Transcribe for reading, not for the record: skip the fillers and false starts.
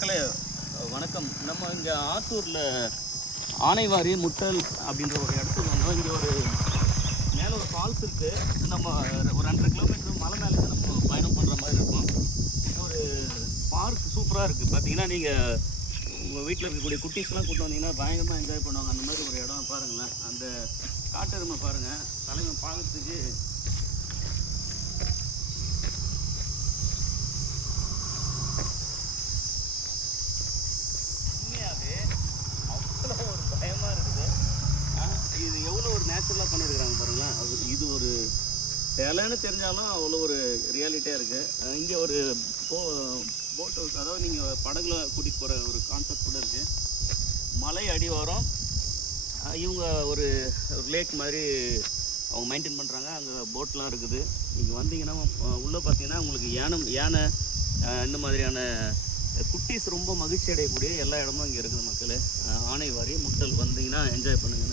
மக்களே வணக்கம். நம்ம இங்கே ஆத்தூரில் ஆனைவாரி முட்டல் அப்படின்ற ஒரு இடத்துக்கு வந்தோம். இங்கே ஒரு மேலே ஒரு ஃபால்ஸ் இருக்குது. நம்ம ஒரு 2.5 கிலோமீட்டர் மலை மேலே தான் நம்ம பயணம் பண்ணுற மாதிரி இருக்கும். ஒரு பார்க் சூப்பராக இருக்குது. பார்த்தீங்கன்னா நீங்கள் உங்கள் வீட்டில் இருக்கக்கூடிய குட்டீஸ்லாம் கூட்டு வந்தீங்கன்னா பயங்கரமாக என்ஜாய் பண்ணுவாங்க. அந்த மாதிரி ஒரு இடம் பாருங்களேன். அந்த காட்டெருமை பாருங்கள், தலைமை பார்க்கறதுக்கு பயமாக இருக்குது. இது எவ்வளோ ஒரு நேச்சுரலாக பண்ணியிருக்கிறாங்க பாருங்களேன். அது இது ஒரு சேலைன்னு தெரிஞ்சாலும் அவ்வளோ ஒரு ரியாலிட்டியாக இருக்குது. இங்கே ஒரு போட் ஹவுஸ், அதாவது நீங்கள் படகுல கூட்டிகிட்டு போகிற ஒரு கான்செப்ட் கூட இருக்குது. மலை அடிவாரம் இவங்க ஒரு லேக் மாதிரி அவங்க மெயின்டைன் பண்ணுறாங்க. அங்கே போட்லாம் இருக்குது. நீங்கள் வந்தீங்கன்னா உள்ளே பார்த்தீங்கன்னா உங்களுக்கு யானை இந்த மாதிரியான குட்டீஸ் ரொம்ப மகிழ்ச்சி அடையக்கூடிய எல்லா இடமும் இங்கே இருக்குது மக்கள். ஆனைவாரி முட்டல் வந்தீங்கன்னா என்ஜாய் பண்ணுங்கள்.